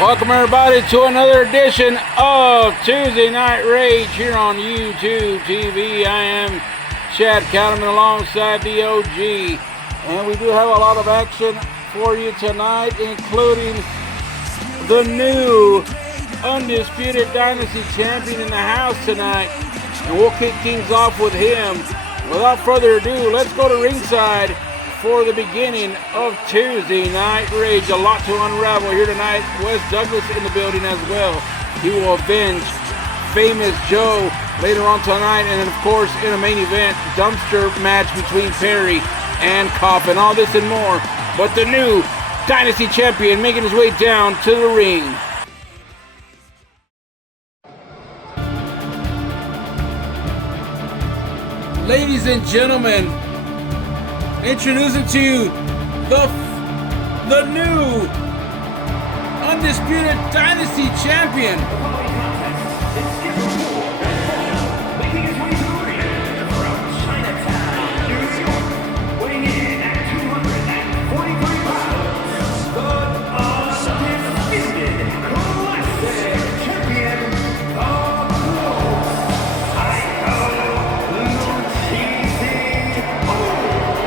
Welcome everybody to another edition of Tuesday Night Rage here on YouTube TV. I am Chad Cattleman alongside the OG, and we do have a lot of action for you tonight, including the new undisputed Dynasty champion in the house tonight, and we'll kick things off with him. Without further ado, let's go to ringside for the beginning of Tuesday Night Rage. A lot to unravel here tonight. Wes Douglas in the building as well. He will avenge Famous Joe later on tonight. And then, of course, in a main event, dumpster match between Perry and Coffin. All this and more. But the new Dynasty champion making his way down to the ring. Ladies and gentlemen, introducing to you the new undisputed Dynasty champion. Making his way to the ring from Chinatown, New York, weighing in at 243 pounds, the undisputed classic champion of the world,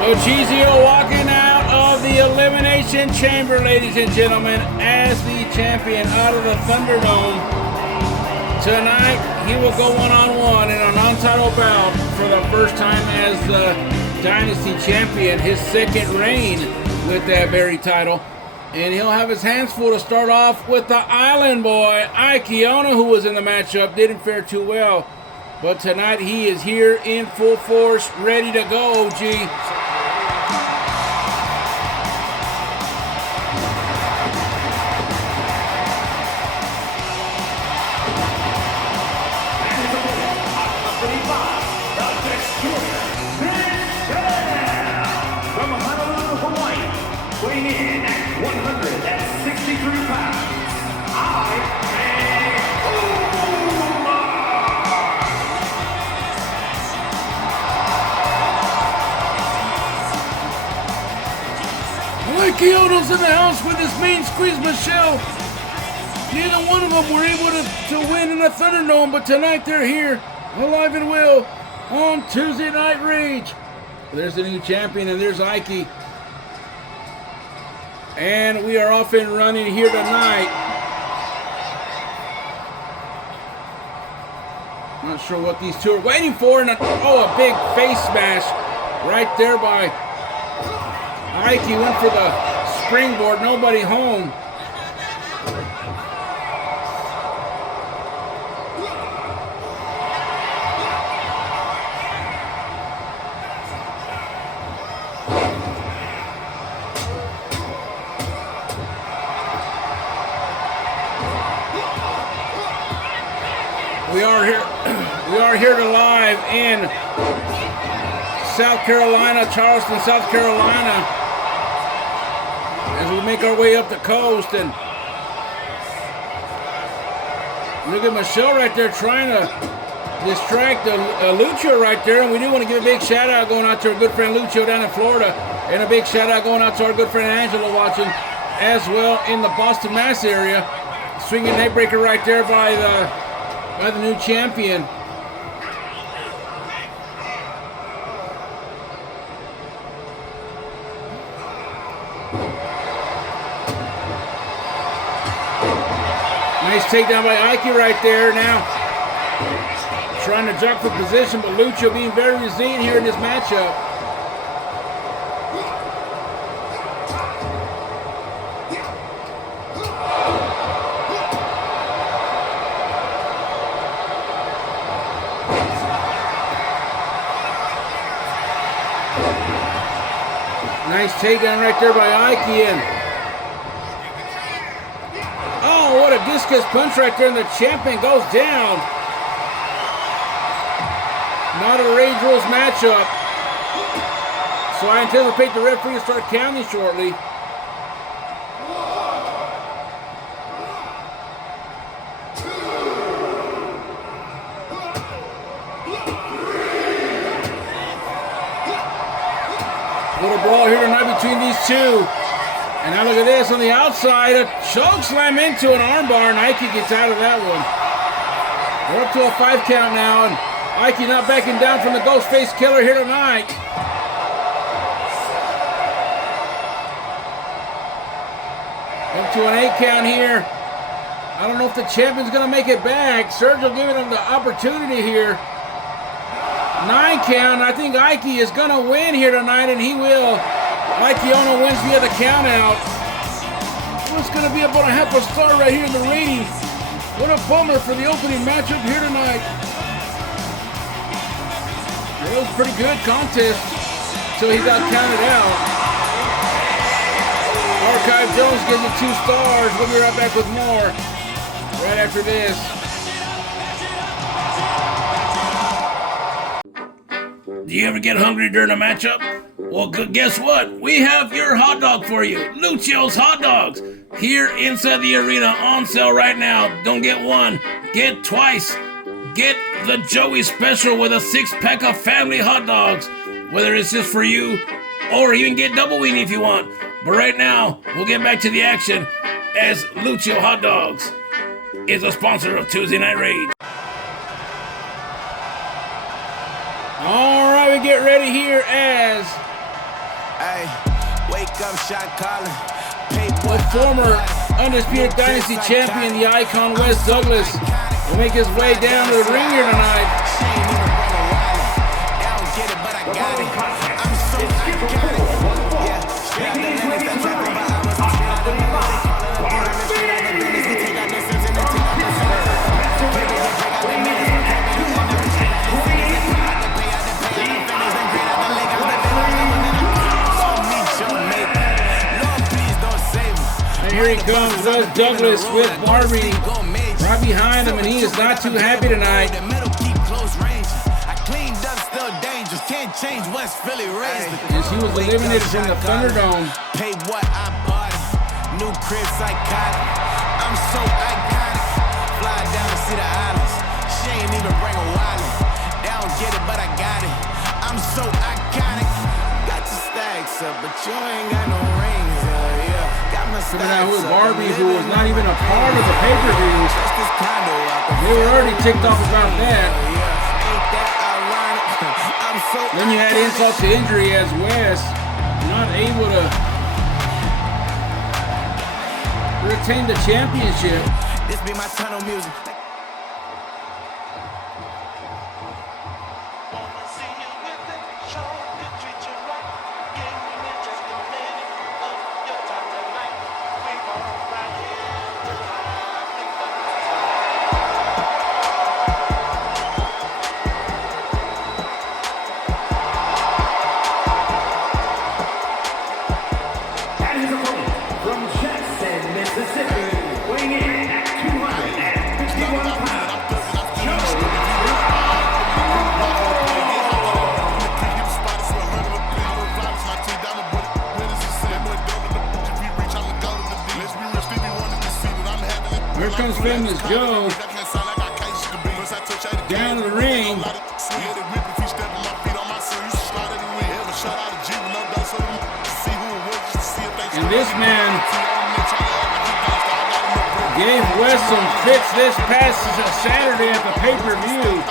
Ochizio walking out of the Elimination Chamber, ladies and gentlemen, as the champion out of the Thunderdome. Tonight, he will go one-on-one in a non-title bout for the first time as the Dynasty champion, his second reign with that very title. And he'll have his hands full to start off with the Island Boy, Ike Ono, who was in the matchup, didn't fare too well. But tonight, he is here in full force, ready to go, OG. Weighing in at 163 pounds, Ike Ono's in the house with his main squeeze Michelle. Neither one of them were able to win in the Thunderdome, but tonight they're here, alive and well, on Tuesday Night Rage. There's the new champion, and there's Ike. And we are off and running here tonight. Not sure what these two are waiting for. And a big face smash right there by Ike. He went for the springboard. Nobody home. We are here to live in South Carolina, Charleston, South Carolina, as we make our way up the coast. And look at Michelle right there trying to distract Lucio right there. And we do want to give a big shout out going out to our good friend Lucio down in Florida, and a big shout out going out to our good friend Angela watching as well in the Boston, Mass area. Swinging neck breaker right there by the new champion. Nice takedown by Ike right there. Now trying to jump for position, but Lucio being very resilient here in this matchup. Nice takedown right there by Ike. And oh, what a discus punch right there, and the champion goes down. Not a Rage Rules matchup, so I anticipate the referee to start counting shortly. Little brawl here tonight between these two. And now look at this on the outside. A choke slam into an armbar. Nike gets out of that one. We're up to a 5 count now. And Ike not backing down from the Ghostface Killer here tonight. Up to an 8 count here. I don't know if the champion's going to make it back. Sergio giving him the opportunity here. 9 count. I think Ike is going to win here tonight, and he will. Ike Ono wins via the count out. It's going to be about a half a star right here in the ratings. What a bummer for the opening matchup here tonight. It was a pretty good contest until he got counted out. Archive Jones gives it 2 stars. We'll be right back with more right after this. Do you ever get hungry during a matchup? Well, guess what? We have your hot dog for you. Lucio's Hot Dogs. Here inside the arena on sale right now. Don't get one, get twice. Get the Joey Special with a 6-pack of family hot dogs. Whether it's just for you or even get double weenie if you want. But right now, we'll get back to the action as Lucio Hot Dogs is a sponsor of Tuesday Night Rage. All right, we get ready here as wake up, shot calling. The former Undisputed Dynasty champion, the Icon Wes Douglas, will make his way down to the ring here tonight. Here he comes, Wes Douglas with Barbie right behind him, and he is not too happy tonight. As he was eliminated from the Thunderdome. Pay what I bought. New crib psychotic. I'm so iconic. Fly down to see the islands. She ain't even bring a wallet. They don't get it, but I got it. I'm so iconic. Got your stacks up, but you ain't got no rings. Coming out with Barbie, who was not even a part of the pay-per-view. They were already ticked off about that. Then you had insult to injury as Wes not able to retain the championship. This be my tunnel music. Here comes Famous Joe down to the ring. And this man gave Wes some fits this past Saturday at the pay-per-view.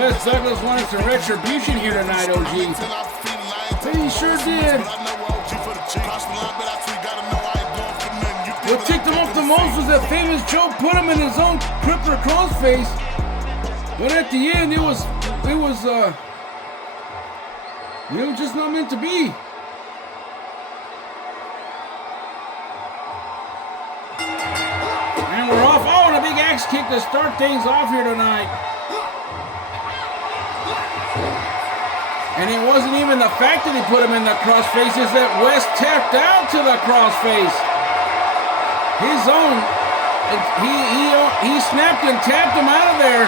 Wes Douglas wanted some retribution here tonight, OG. But he sure did. What ticked him off the most was that Famous Joe put him in his own crippler crossface. But at the end, it was just not meant to be. And we're off. Oh, and a big axe kick to start things off here tonight. And it wasn't even the fact that he put him in the crossface, it's that Wes tapped out to the crossface. His own, he snapped and tapped him out of there.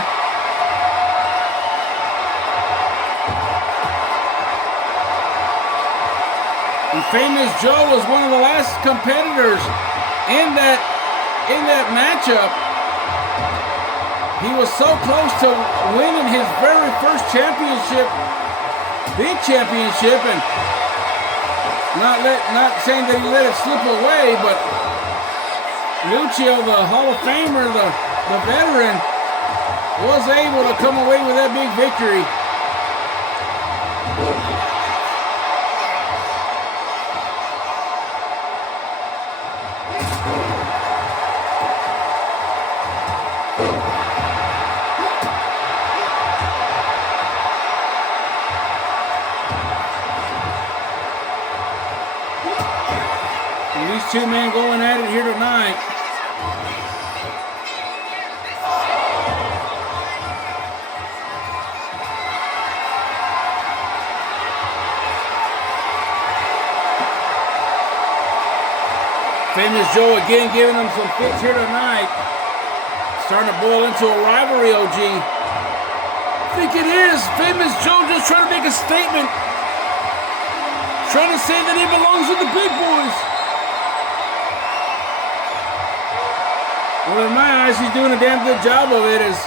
And Famous Joe was one of the last competitors in that matchup. He was so close to winning his very first championship, big championship, and Not saying that he let it slip away, but Lucio, the Hall of Famer, the veteran, was able to come away with that big victory. And these two men going at it here tonight. Famous Joe again giving them some fits here tonight. Starting to boil into a rivalry, OG. I think it is. Famous Joe just trying to make a statement. Trying to say that he belongs with the big boys. Well, in my eyes, he's doing a damn good job of it. Is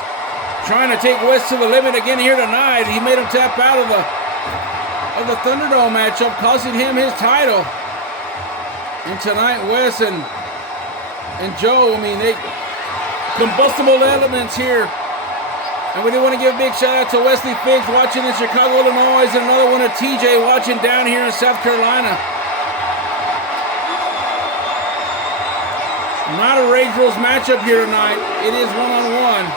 trying to take West to the limit again here tonight. He made him tap out of the Thunderdome matchup, costing him his title. And tonight, Wes and Joe, I mean, they combustible elements here. And we do want to give a big shout out to Wesley Figgs watching in Chicago, Illinois, and another one of TJ watching down here in South Carolina. Not a Rage Rules matchup here tonight. It is one-on-one.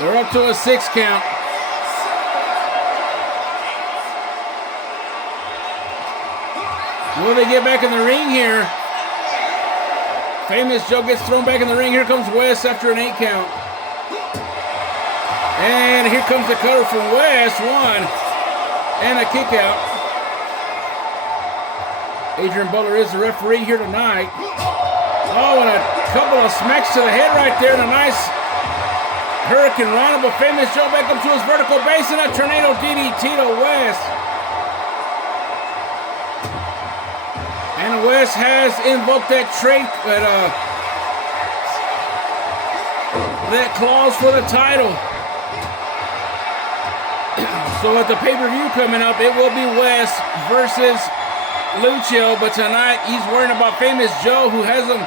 They're up to a 6 count. Will they get back in the ring here? Famous Joe gets thrown back in the ring. Here comes Wes after an 8 count. And here comes the cover from Wes. 1. And a kick out. Adrian Butler is the referee here tonight. Oh, and a couple of smacks to the head right there. And a nice Hurricane Rana, but Famous Joe back up to his vertical base and a tornado DDT to Wes. And Wes has invoked that trait, that clause for the title. So at the pay-per-view coming up, it will be Wes versus Lucio, but tonight he's worrying about Famous Joe, who has him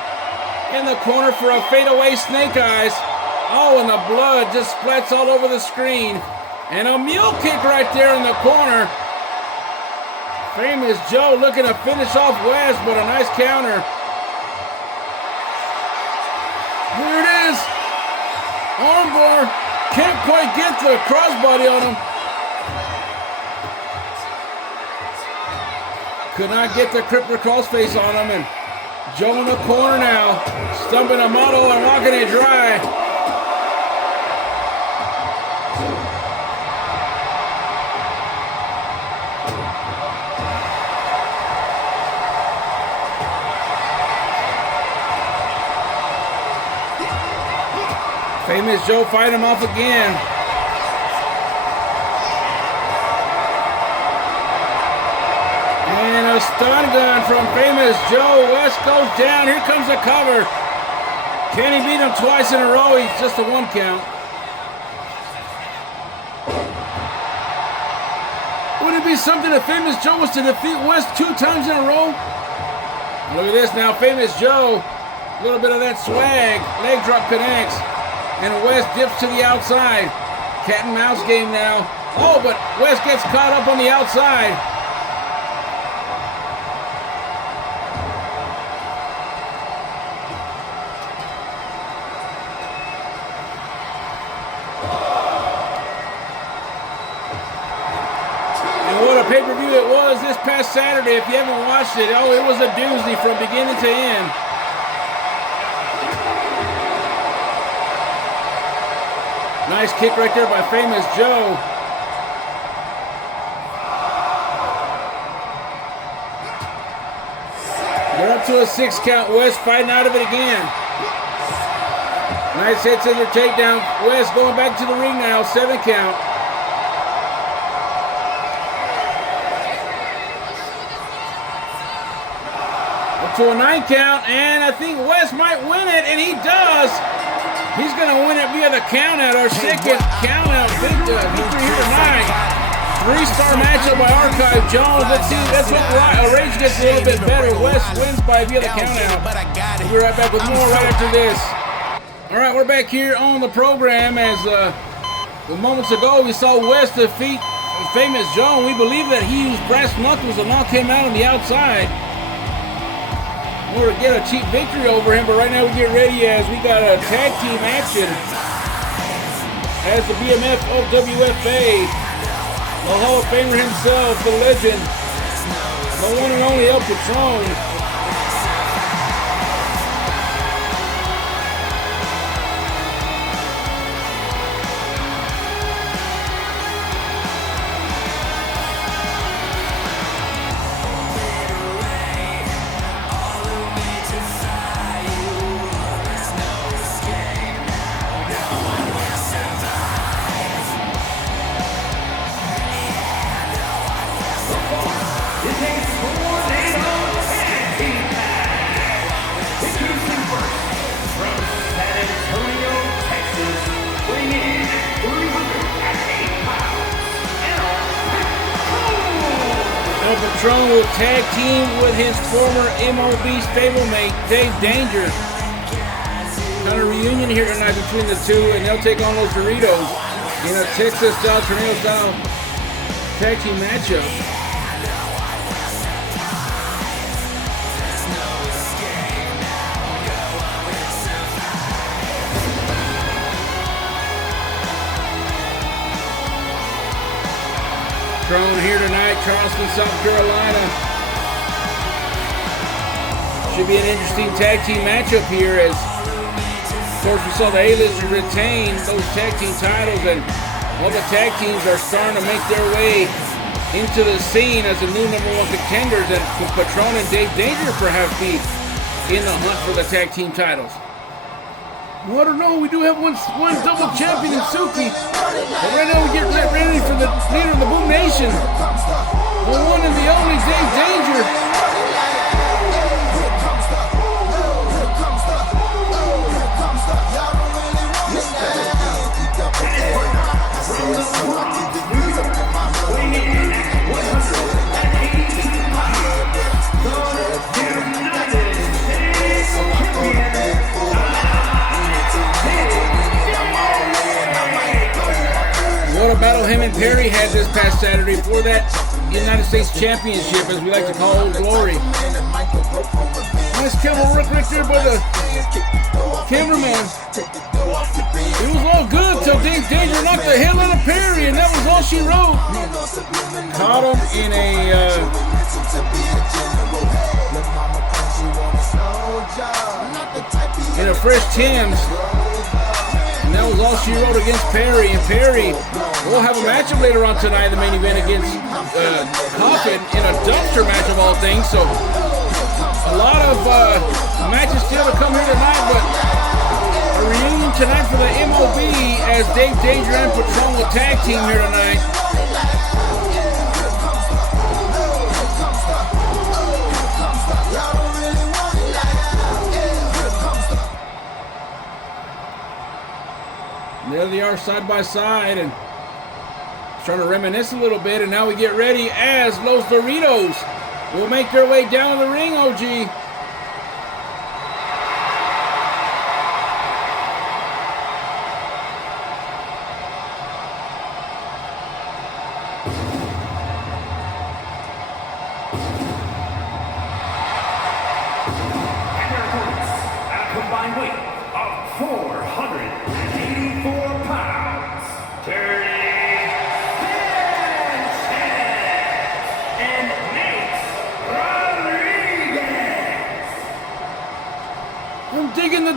in the corner for a fadeaway snake eyes. Oh, and the blood just splats all over the screen. And a mule kick right there in the corner. Famous Joe looking to finish off Wes, but a nice counter. Here it is. Armbar. Can't quite get the crossbody on him. Could not get the crippler crossface on him. And Joe in the corner now. Stumping a model and walking it dry. Famous Joe fight him off again. And a stun gun from Famous Joe. West goes down. Here comes the cover. Can he beat him twice in a row? He's just a 1 count. Would it be something if Famous Joe was to defeat West 2 times in a row? Look at this now. Famous Joe. A little bit of that swag. Leg drop connects. And West dips to the outside. Cat and mouse game now. Oh, but West gets caught up on the outside. And what a pay-per-view it was this past Saturday. If you haven't watched it, oh, it was a doozy from beginning to end. Nice kick right there by Famous Joe. They're up to a 6 count. West fighting out of it again. Nice hits in the takedown. West going back to the ring now. 7 count. to a 9 count, and I think West might win it, and he does. He's going to win it via the countout, our second countout victory here tonight. 3-star matchup by Archive Jones. Let's see, that's what Rage gets a little bit better. West wins via the countout. We'll be right back with more right after this. All right, we're back here on the program as moments ago we saw West defeat Famous Joe. We believe that he used brass knuckles to knock him out on the outside. We're to get a cheap victory over him, but right now we get ready as we got a tag team action as the BMF of WFA, the Hall of Famer himself, the legend, the one and only El Patron. Patron will tag team with his former MOB stablemate, Dave Danger. Kind of reunion here tonight between the two, and they'll take on Los Doritos in a Texas-style, tornado-style tag team matchup. Patron here tonight, Charleston, South Carolina. Should be an interesting tag team matchup here as, of course, we saw the A-listers retain those tag team titles, and all the tag teams are starting to make their way into the scene as the new number one contenders, and Patron and Dave Danger perhaps be in the hunt for the tag team titles. Well, I don't know, we do have one double champion in Suki. But right now we get ready for the leader of the Boom Nation. The one and the only Dave Danger. What a battle him and Perry had this past Saturday for that United States Championship, as we like to call Old Glory. Nice camera work right there by the cameraman. It was all good till Dave Danger knocked the hell out of Perry, and that was all she wrote. Caught him in a fresh Tim's. And that was all she wrote against Perry. And Perry will have a matchup later on tonight, the main event against Coffin in a dumpster match of all things. So a lot of matches still to come here tonight, but a reunion tonight for the MOB as Dave Danger and Patron will tag team here tonight. There they are side by side and trying to reminisce a little bit, and now we get ready as Los Doritos will make their way down the ring, OG.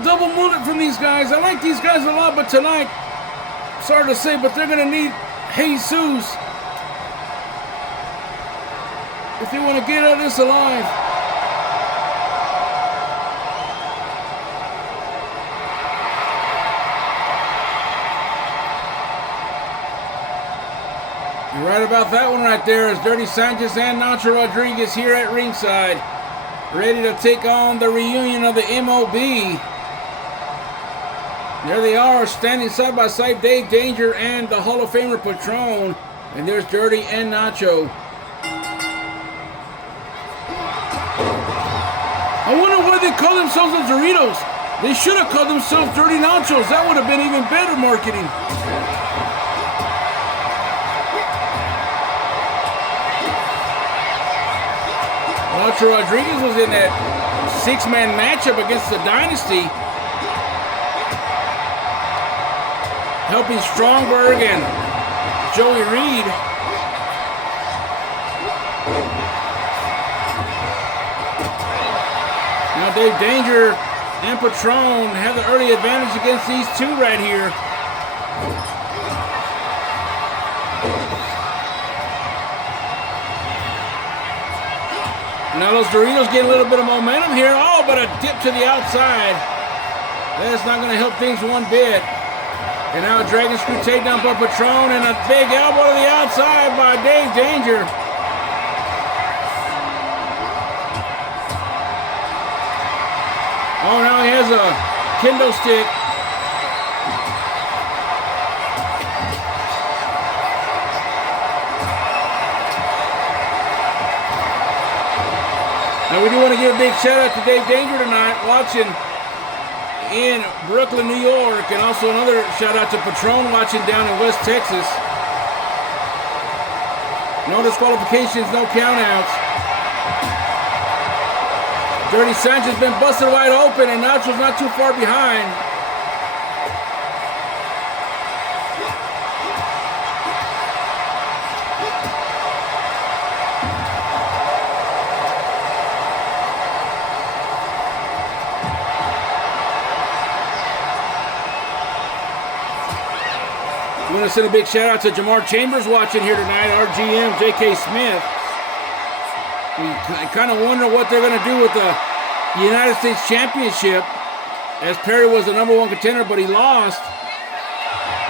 Double mullet from these guys. I like these guys a lot, but tonight, sorry to say, but they're going to need Jesus if they want to get out of this alive. You're right about that one right there, as Dirty Sanchez and Nacho Rodriguez here at ringside. ready to take on the reunion of the MOB. There they are, standing side by side, Dave Danger and the Hall of Famer Patron. And there's Dirty and Nacho. I wonder why they call themselves the Doritos. They should have called themselves Dirty Nachos. That would have been even better marketing. Nacho Rodriguez was in that six-man matchup against the Dynasty, helping Strongberg and Joey Reed. Now Dave Danger and Patron have the early advantage against these two right here. Now those Doritos get a little bit of momentum here. Oh, but a dip to the outside. That's not going to help things one bit. And now a Dragon Screw takedown by Patron and a big elbow to the outside by Dave Danger. Oh, now he has a kendo stick. Now we do want to give a big shout out to Dave Danger tonight, watching in Brooklyn, New York, and also another shout out to Patron watching down in West Texas. No disqualifications, no countouts. Dirty Sanchez been busted wide open, and Nacho's not too far behind. I want to send a big shout out to Jamar Chambers watching here tonight, our GM, J.K. Smith. We kind of wonder what they're going to do with the United States Championship, as Perry was the #1 contender, but he lost.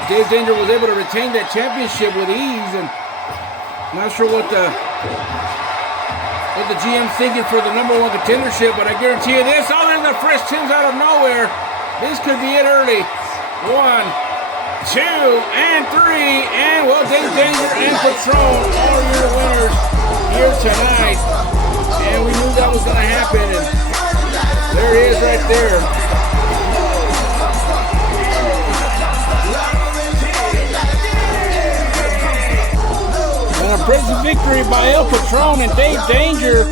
Dave Danger was able to retain that championship with ease, and not sure what the GM's thinking for the #1 contendership, but I guarantee you this. Oh, there's the fresh Tims out of nowhere. This could be it early. 1, 2, and 3, and well, Dave Danger and Patron are your winners here tonight. And we knew that was going to happen, and there it is right there. An impressive victory by El Patron and Dave Danger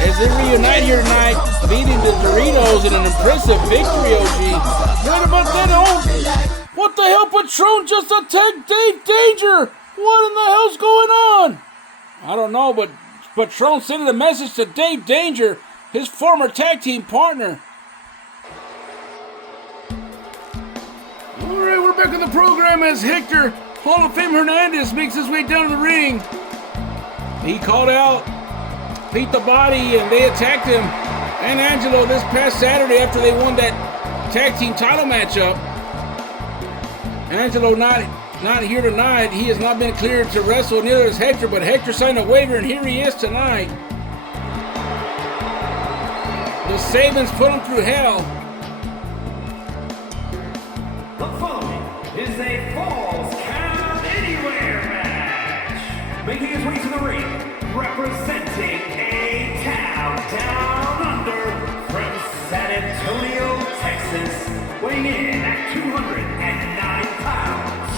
as they reunite here tonight, beating the Doritos in an impressive victory, OG. What about that, What the hell? Patron just attacked Dave Danger! What in the hell's going on? I don't know, but Patron sending a message to Dave Danger, his former tag team partner. Alright, we're back on the program as Hector Hall of Fame Hernandez makes his way down to the ring. He called out Pete the Body and they attacked him and Angelo this past Saturday after they won that tag team title matchup. Angelo not here tonight. He has not been cleared to wrestle, neither has Hector, but Hector signed a waiver and here he is tonight. The Sabins put him through hell. The following is a Falls Count Anywhere match. Making his way to the ring, representing a town down under from San Antonio, Texas, weighing in at 209 pounds.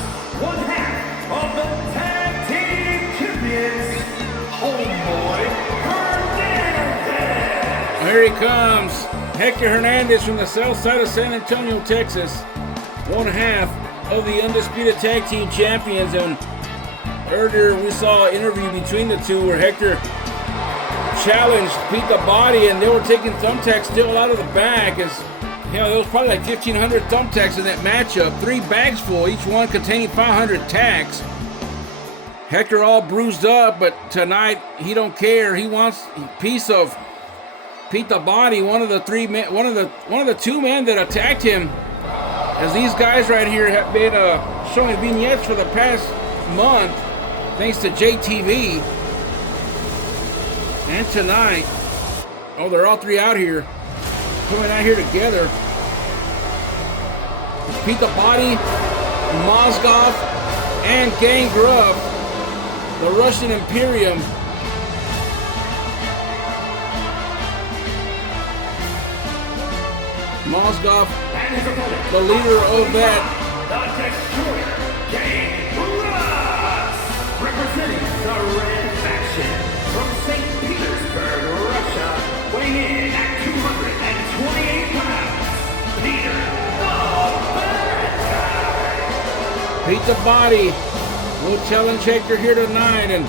One half of the tag team champions, Homeboy Hernandez. Here he comes, Hector Hernandez from the south side of San Antonio, Texas. One half of the undisputed tag team champions. And earlier we saw an interview between the two where Hector challenged Pete the Body and they were taking thumbtacks still out of the bag. As you know, there was probably like 1,500 thumbtacks in that matchup. 3 bags full, each one containing 500 tacks. Hector all bruised up, but tonight he don't care. He wants a piece of Pete the Body, one of the 2 men that attacked him. As these guys right here have been showing vignettes for the past month, thanks to JTV. And tonight, Oh, they're all three out here. Coming out here together. Pete the Body, Mozgov, and Gangrel, the Russian Imperium. Mozgov, the leader of that. The Destroyer, Gangrel, representing the Red Faction from St. Petersburg, Russia, weighing in at 228 pounds, leader of Bad Guy. Pete the Body will challenge Hector here tonight, and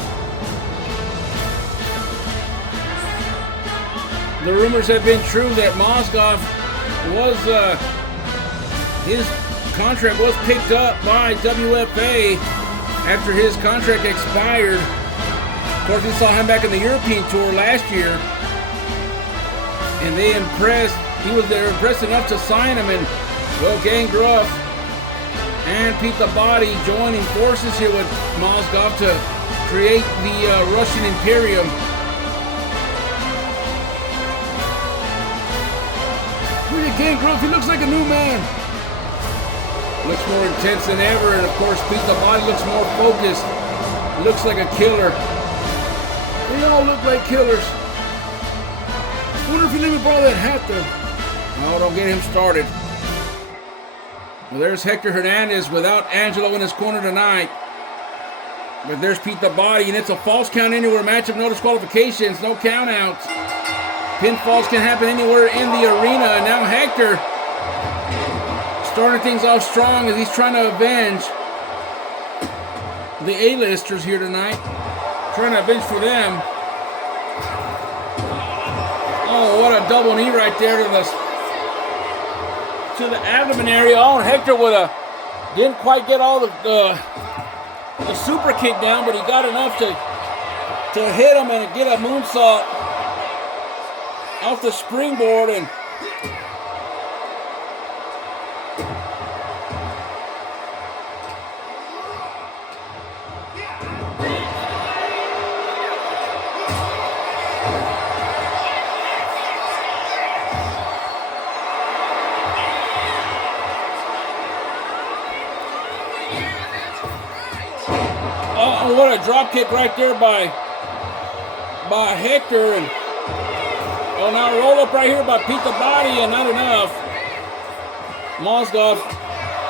the rumors have been true that Mozgov was his contract was picked up by WFA after his contract expired. Of course, we saw him back in the European tour last year, and they impressed. They're impressed enough to sign him, and well, Gangrel and Pete the Body joining forces here with Mozgov to create the Russian Imperium. Look at Gangrel, he looks like a new man. Looks more intense than ever, and of course Pete the Body looks more focused. Looks like a killer. They all look like killers. Wonder if he let me borrow that hat though. No, don't get him started. Well, there's Hector Hernandez without Angelo in his corner tonight. But there's Pete the Body, and it's a false count anywhere matchup, no disqualifications, no countouts. Pinfalls can happen anywhere in the arena. And now Hector starting things off strong as he's trying to avenge the A-listers here tonight. Trying to avenge for them. Oh, what a double knee right there to the abdomen area. Oh, and Hector didn't quite get all the super kick down, but he got enough to hit him and get a moonsault off the springboard. And what a drop kick right there by Hector. And oh, now roll up right here by Pete the Body, and not enough. Mozgov,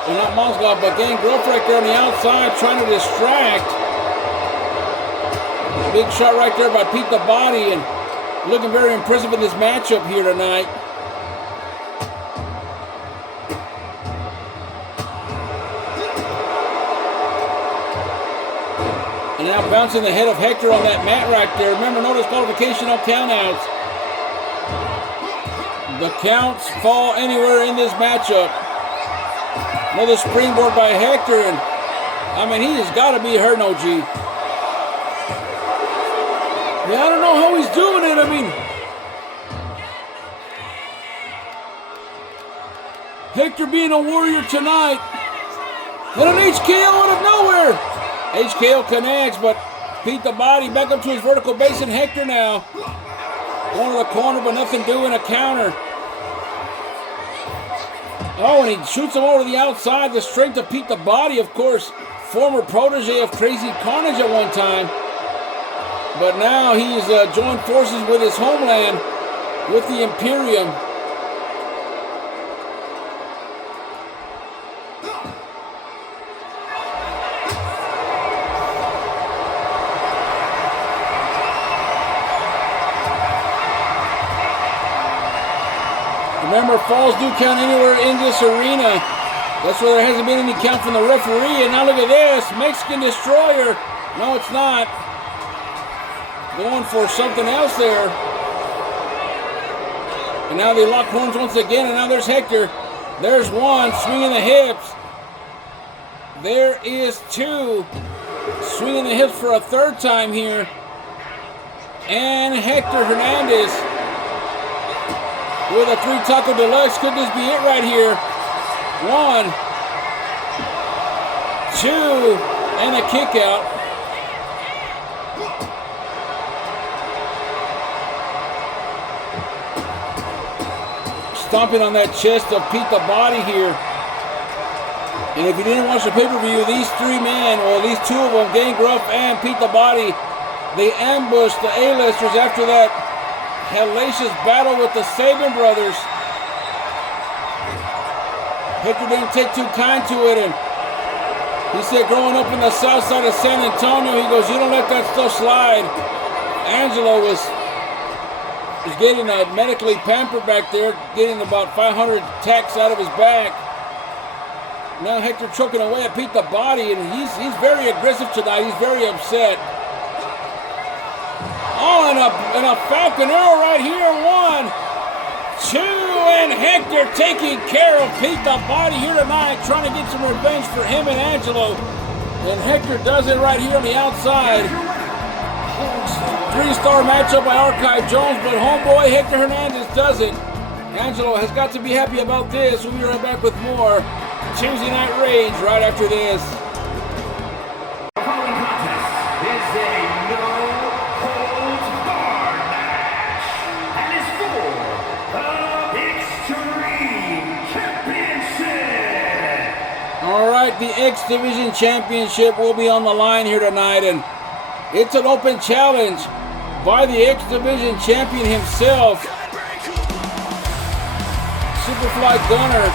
well, not Mozgov, but Gangrel right there on the outside trying to distract. Big shot right there by Pete the Body, and looking very impressive in this matchup here tonight. And now bouncing the head of Hector on that mat right there. Remember, no disqualification, no countouts. The counts fall anywhere in this matchup. Another springboard by Hector, and I mean, he has got to be hurt, OG. Yeah, I don't know how he's doing it. I mean, Hector being a warrior tonight. And an HKO out of nowhere. HKO connects, but Pete the Body back up to his vertical base, and Hector now going to the corner, but nothing doing, a counter. Oh, and he shoots him over to the outside. The strength of Pete the Body, of course, former protege of Crazy Carnage at one time. But now he's joined forces with his homeland, with the Imperium. Remember, falls do count anywhere in this arena. That's where there hasn't been any count from the referee. And now look at this, Mexican Destroyer. No, it's not. Going for something else there. And now they lock horns once again, and now there's Hector. There's one, swinging the hips. There is two. Swinging the hips for a third time here. And Hector Hernandez with a 3 taco deluxe. Could this be it right here? 1, 2, and a kick out. stomping on that chest of Pete the Body here. And if you didn't watch the pay-per-view, these three men, well, these two of them, Gangrel and Pete the Body, they ambushed the A-listers after that hellacious battle with the Sabin brothers. Hector didn't take too kind to it, and he said growing up in the south side of San Antonio, he goes, you don't let that stuff slide. Angelo was getting medically pampered back there, getting about 500 tacks out of his back. Now Hector choking away at Pete the Body, and he's very aggressive tonight. He's very upset. Oh, and a Falcon Arrow right here. 1, 2, and Hector taking care of Pete the Body here tonight, trying to get some revenge for him and Angelo. And Hector does it right here on the outside. 3-star matchup by Archive Jones, but homeboy Hector Hernandez does it. Angelo has got to be happy about this. We'll be right back with more Tuesday Night Rage right after this. The following contest is a no-holds-barred match and is for the Extreme Championship. All right, the X Division Championship will be on the line here tonight, and it's an open challenge by the X Division Champion himself, Superfly Gunner.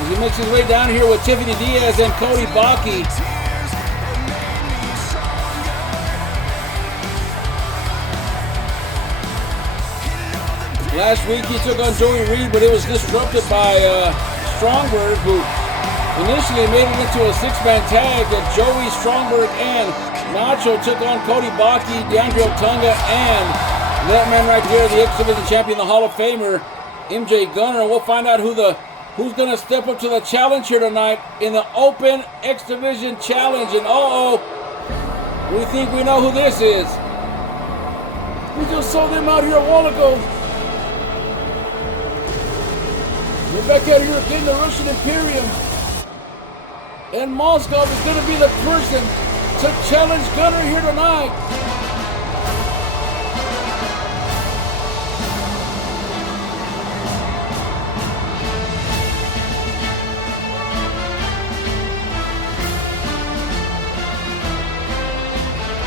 As he makes his way down here with Tiffany Diaz and Cody Baki. Last week he took on Joey Reed, but it was disrupted by Strongberg, who initially made it into a 6-man tag that Joey, Strongberg, and Nacho took on Cody Baki, DeAndre Otunga, and that man right there, the X Division Champion, the Hall of Famer, MJ Gunner. We'll find out who's going to step up to the challenge here tonight in the Open X Division Challenge. And we think we know who this is. We just saw them out here a while ago. We're back out here again, the Russian Imperium. And Moskov is going to be the person to challenge Gunner here tonight.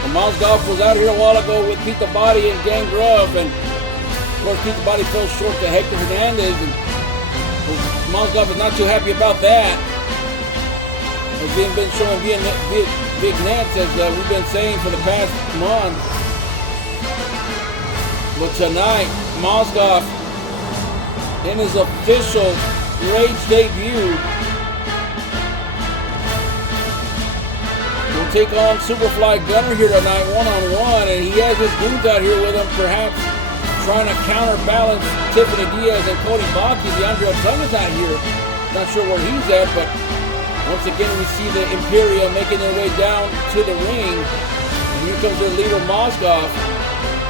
And Moskov was out here a while ago with Pete the Body and Gangrel, and of course Pete the Body fell short to Hector Hernandez, and Moskov is not too happy about that. We've been showing big nets, as we've been saying for the past month. But tonight, Moskov, in his official Rage debut, will take on Superfly Gunner here tonight, one-on-one, and he has his goons out here with him, perhaps trying to counterbalance Tiffany Diaz and Cody Baki. DeAndre Otunga's not here. Not sure where he's at, but once again, we see the Imperium making their way down to the ring. And here comes their leader, Moskov.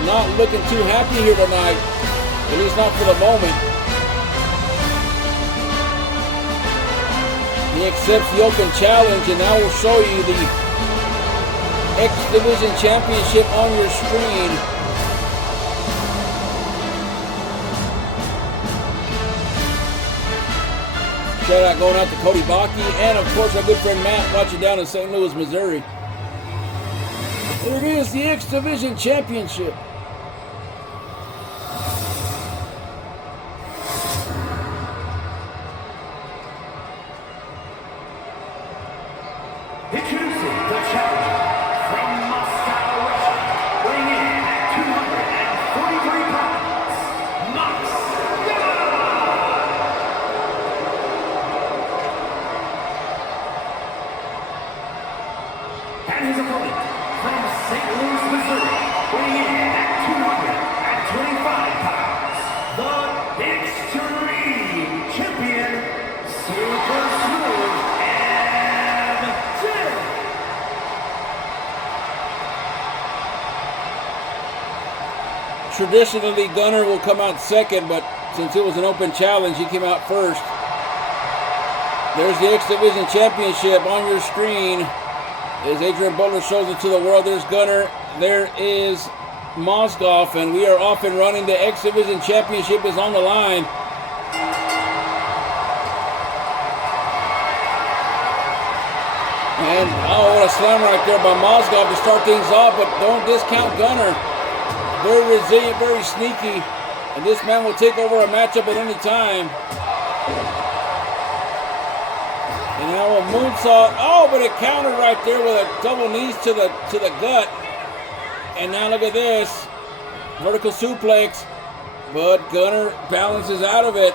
Not looking too happy here tonight, at least not for the moment. He accepts the open challenge, and now we'll show you the X Division Championship on your screen. Shout out going out to Cody Baki, and of course our good friend Matt watching down in St. Louis, Missouri. There it is, the X Division Championship. Introducing the challenger from Moscow, Russia, weighing in at 243 pounds, Max and his opponent from St. Louis, Missouri, weighing in at 225 pounds, the Extreme Champion, Super Smooth MJ. Traditionally, Gunner will come out second, but since it was an open challenge, he came out first. There's the X Division Championship on your screen. As Adrian Butler shows it to the world, there's Gunner. There is Mozgov, and we are off and running. The X Division Championship is on the line. And oh, what a slam right there by Mozgov to start things off, but don't discount Gunner. Very resilient, very sneaky, and this man will take over a matchup at any time. And now a moonsault. Oh, but it countered right there with a double knees to the gut. And now look at this. Vertical suplex. But Gunner balances out of it.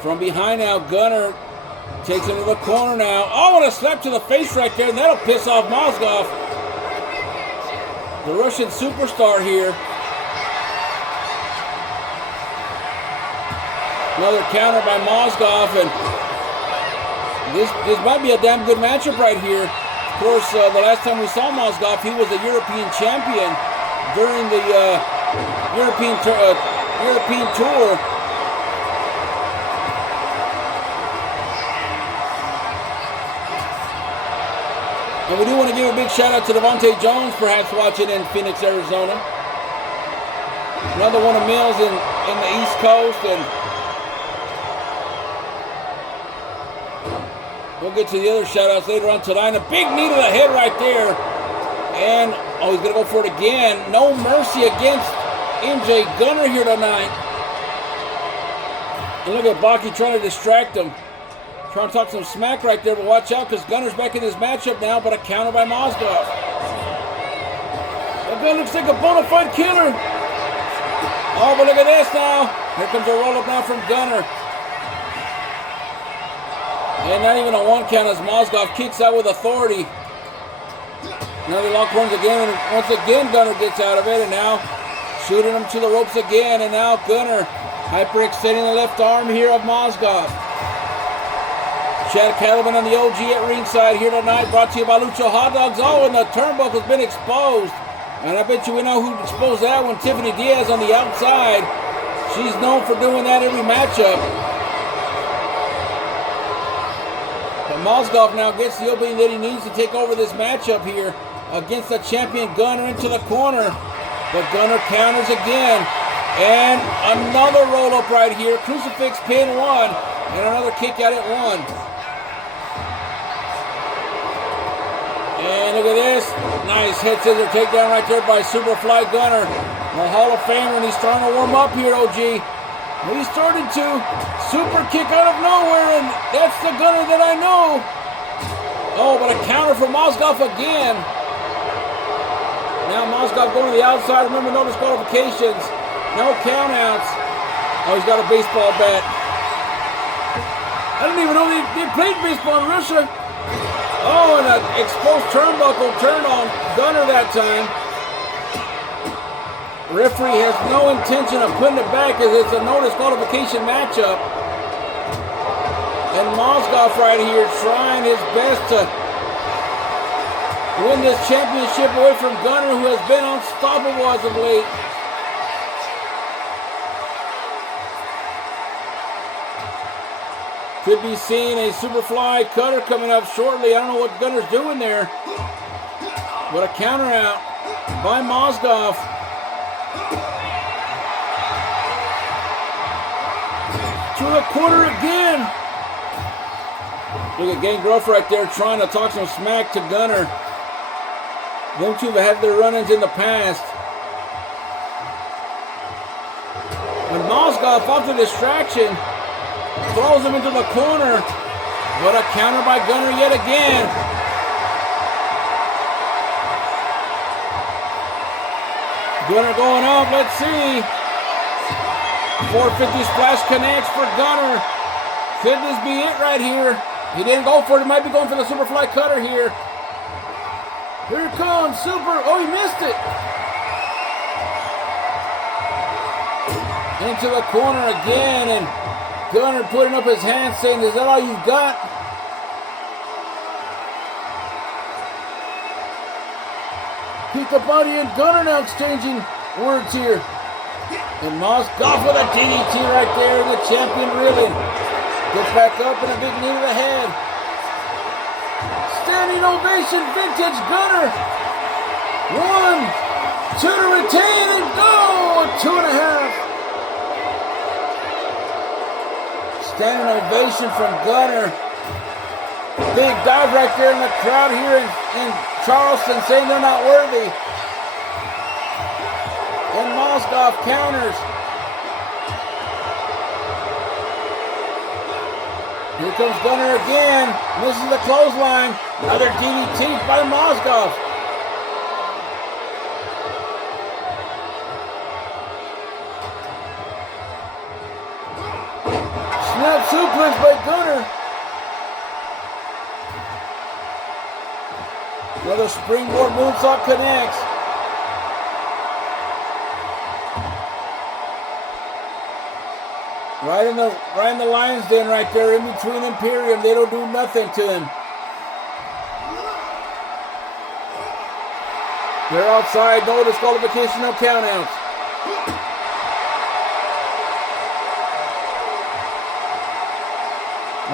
From behind now, Gunner takes him to the corner now. Oh, what a slap to the face right there. And that'll piss off Mozgov. The Russian superstar here. Another counter by Mozgov, and this might be a damn good matchup right here. Of course, the last time we saw Mozgov, he was a European champion during the European tour. And we do want to give a big shout out to Devontae Jones, perhaps watching in Phoenix, Arizona. Another one of Mills in the East Coast, and we'll get to the other shout-outs later on tonight. A big knee to the head right there. And, oh, he's going to go for it again. No mercy against MJ Gunner here tonight. And look at Baki trying to distract him. Trying to talk some smack right there, but watch out because Gunner's back in this matchup now, but a counter by Mozgov. That gun looks like a bona fide killer. Oh, but look at this now. Here comes a roll-up now from Gunner. And not even a one count as Mozgov kicks out with authority. Now they lock horns again, and once again Gunner gets out of it, and now shooting him to the ropes again, and now Gunner hyperextending the left arm here of Mozgov. Chad Caliban on the OG at ringside here tonight, brought to you by Lucha Hot Dogs. Oh, and the turnbuckle's been exposed. And I bet you we know who exposed that one, Tiffany Diaz on the outside. She's known for doing that every matchup. But Mozgov now gets the opening that he needs to take over this matchup here against the champion Gunner into the corner. But Gunner counters again. And another roll-up right here. Crucifix pin one. And another kick out at one. And look at this. Nice head scissor takedown right there by Superfly Gunner. The Hall of Famer, and he's starting to warm up here, OG. He's starting to super kick out of nowhere, and that's the Gunner that I know. Oh, but a counter from Mozgov again. Now Mozgov going to the outside. Remember, no disqualifications. No countouts. Oh, he's got a baseball bat. I didn't even know they played baseball in Russia. Oh, and an exposed turnbuckle turned on Gunner that time. Referee has no intention of putting it back as it's a no disqualification matchup. And Mozgov right here trying his best to win this championship away from Gunner, who has been unstoppable as of late. Could be seeing a Superfly cutter coming up shortly. I don't know what Gunner's doing there. But a counter out by Mozgov. To the corner again. Look at Gangrel right there trying to talk some smack to Gunner. Them two have had their run-ins in the past. And Mozgov off the distraction. Throws him into the corner. But a counter by Gunner yet again. Gunner going up. Let's see. 450 splash connects for Gunner. Could this be it right here? He didn't go for it. He might be going for the Superfly cutter here. Here it comes. Super. Oh, he missed it. Into the corner again, and Gunner putting up his hand saying, is that all you got? Keep the body and Gunner now exchanging words here. And Mozgov with a DDT right there, and the champion reeling. Gets back up and a big knee to the head. Standing ovation, vintage Gunner. 1, Two to retain and go. 2.5. Standing ovation from Gunner. Big dive right there in the crowd here in Charleston, saying they're not worthy. And Mozgov counters. Here comes Gunner again. Misses the clothesline. Another DDT by Mozgov. Snap suplex by Gunner. Another springboard moonsault connects. Right in the lion's den right there, in between Imperium. They don't do nothing to him. They're outside, no disqualification, no countouts.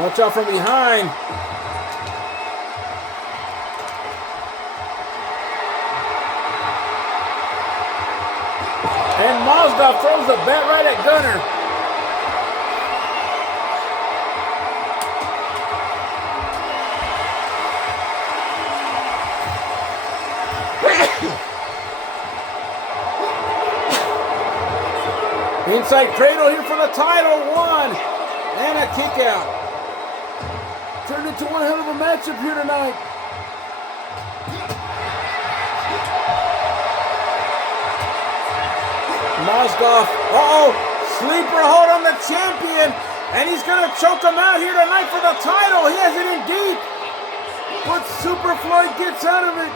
Watch out from behind. And Mozgov throws the bat right at Gunner. Inside cradle here for the title. 1 and a kick out. Turned into one hell of a matchup here tonight. Mozgov, sleeper hold on the champion, and he's gonna choke him out here tonight for the title. He has it in deep, but Super Floyd gets out of it.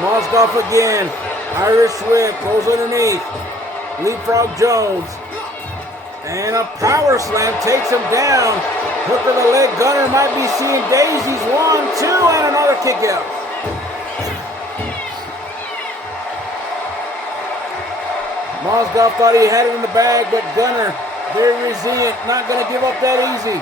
Mozgov again, Irish whip, goes underneath, leapfrog Jones, and a power slam takes him down. Hook of the leg, Gunner might be seeing daisies. 1, 2, and another kick out. Mozgov thought he had it in the bag, but Gunner, very resilient, not going to give up that easy.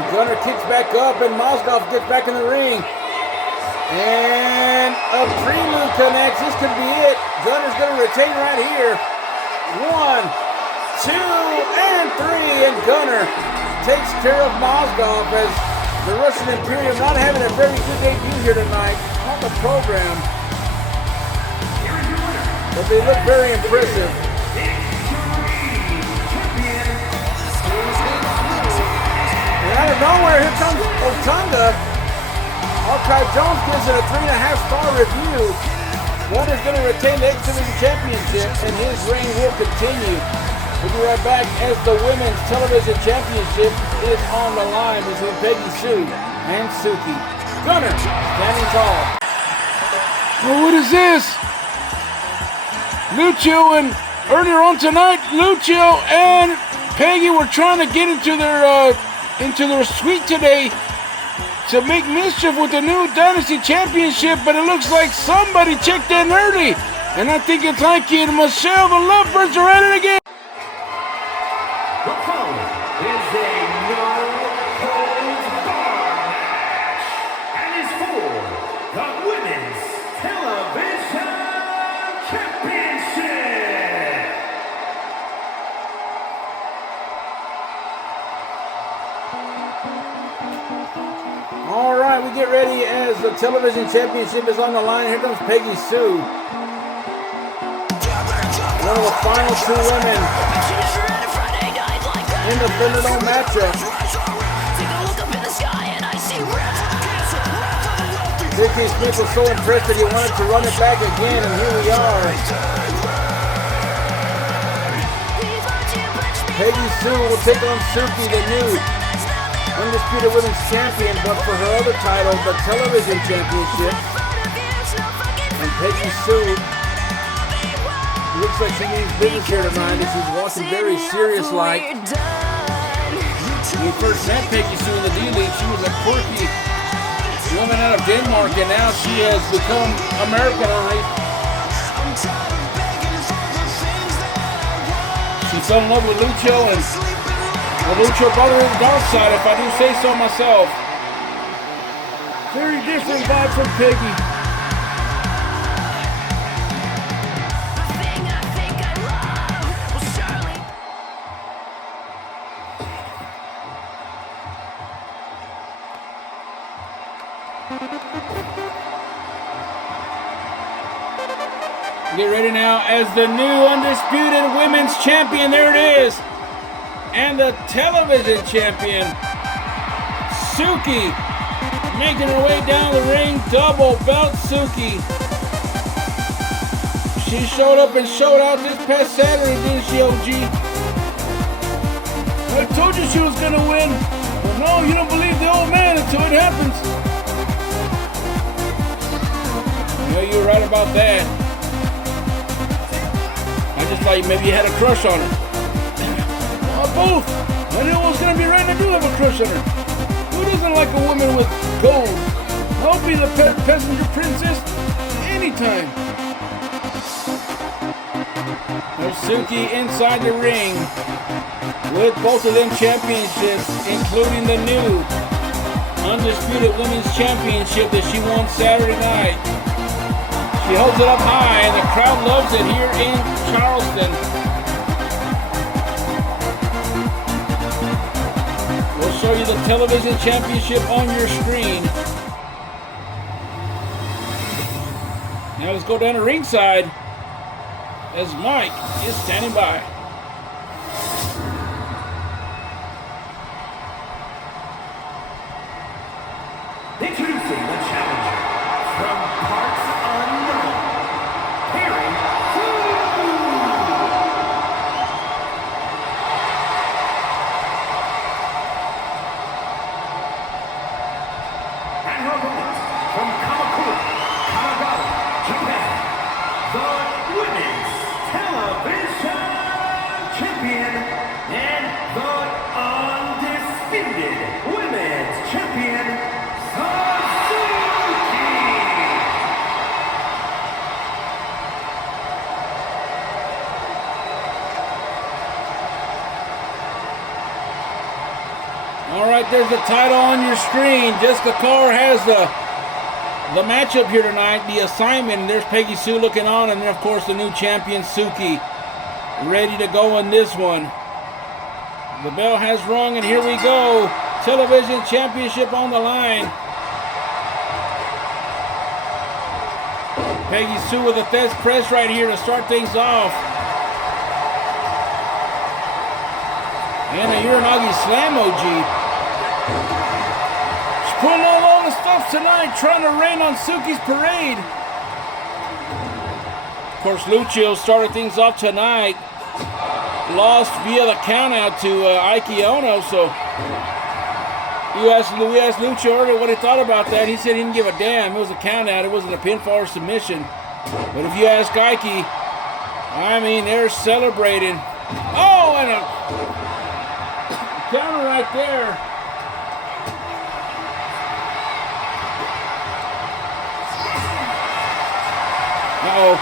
And Gunner kicks back up, and Mozgov gets back in the ring. And a prelude connects. This could be it. Gunner's going to retain right here. 1, 2, and 3, and Gunner takes care of Mozgov as the Russian Imperium not having a very good debut here tonight on the program. But they look very impressive. And out of nowhere, here comes Otunga. Archive Jones gives it a 3.5-star review. One is going to retain the X Division Championship, and his reign will continue. We'll be right back as the Women's Television Championship is on the line between Peggy Sue and Suki. Gunner standing tall. Oh, what is this? Lucio and earlier on tonight, Lucio and Peggy were trying to get into their suite today to make mischief with the new Dynasty Championship, but it looks like somebody checked in early, and I think it's Ike and Michelle, the Lovebirds, are at it again. The following is a no-holds-barred match and is for the Women's Television Championship. All right, we get ready as the Television Championship is on the line. Here comes Peggy Sue. One of the final 2 women in the Thunderdome matchup. Vicky Smith was so impressed that he wanted to run it back again, and here we are. Peggy Sue will take on Suki, the new Undisputed Women's Champion, but for her other title, the Television Championship. And Peggy Sue looks like she means business here tonight, and she's walking very serious-like. When we first met Peggy Sue in the D-League, she was a quirky woman out of Denmark, and now she has become Americanized. She fell in love with Lucho, and Lucho brought her to the dark side, if I do say so myself. Very different vibe from Peggy. Get ready now as the new undisputed women's champion. There it is. And the television champion, Suki, making her way down the ring. Double belt Suki. She showed up and showed out this past Saturday, didn't she, OG? I told you she was going to win. But no, you don't believe the old man until it happens. Yeah, you're right about that. I just thought maybe you had a crush on her. Both. I knew I was going to be right, and I do have a crush on her. Who doesn't like a woman with gold? I'll be the passenger princess anytime. There's Suki inside the ring with both of them championships, including the new undisputed women's championship that she won Saturday night. She holds it up high, and the crowd loves it here in Charleston. We'll show you the television championship on your screen. Now let's go down to ringside as Mike is standing by. Introducing the challenger from parts unknown, Perry and her opponent from Kamakura, Kanagawa, Japan, the women's television champion and the undisputed women's champion, All right, there's the title on your screen. Jessica Carr has the matchup here tonight, the assignment. There's Peggy Sue looking on, and then, of course, the new champion, Suki, ready to go in this one. The bell has rung, and here we go. Television championship on the line. Peggy Sue with a fast press right here to start things off. And a Uranagi Slam, OG. She's pulling all the stuff tonight, trying to rain on Suki's parade. Of course, Lucio started things off tonight. Lost via the countout to Ike Ono, so we asked Lucio earlier what he thought about that. He said he didn't give a damn. It was a countout. It wasn't a pinfall or submission. But if you ask Ike, I mean, they're celebrating. Oh, and a counter right there. Uh-oh.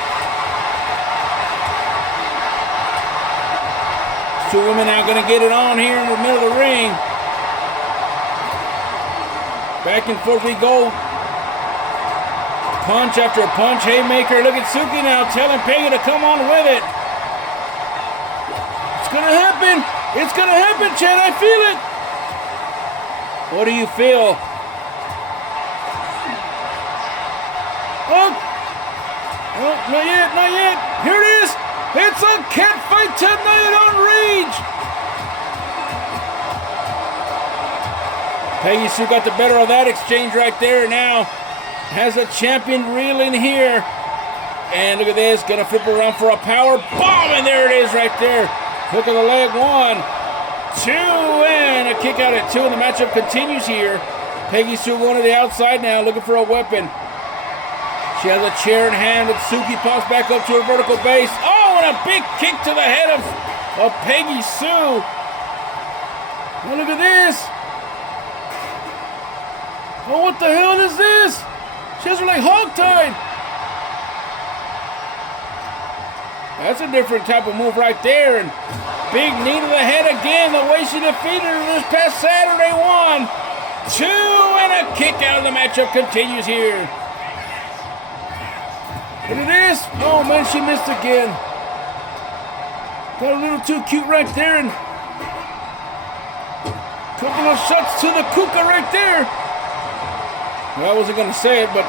Two women now going to get it on here in the middle of the ring. Back and forth we go. Punch after punch, haymaker. Look at Suki now telling Peggy to come on with it. It's going to happen. It's going to happen, Chad. I feel it. What do you feel? Oh, not yet, not yet. Here it is. It's a cat fight tonight on Rage. Peggy Sue got the better of that exchange right there. Now has a champion reeling here. And look at this. Going to flip around for a power bomb. And there it is right there. Hook of the leg. 1, 2, and a kick out at 2. And the matchup continues here. Peggy Sue going to the outside now, looking for a weapon. She has a chair in hand with Suki, pops back up to her vertical base. Oh, and a big kick to the head of Peggy Sue. Oh, look at this. Oh, what the hell is this? She has her like hog-tied. That's a different type of move right there. And Big knee to the head again, the way she defeated her this past Saturday. 1, 2, and a kick out of the matchup continues here. Look at this. Oh man, she missed again. Got a little too cute right there, and couple of shots to the kuka right there. Well, I wasn't gonna say it, but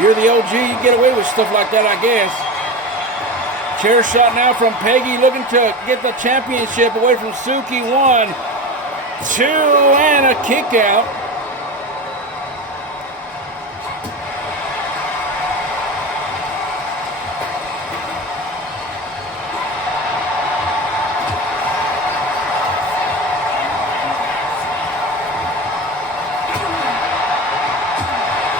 you're the OG, you get away with stuff like that, I guess. Chair shot now from Peggy, looking to get the championship away from Suki. 1, 2, and a kick out.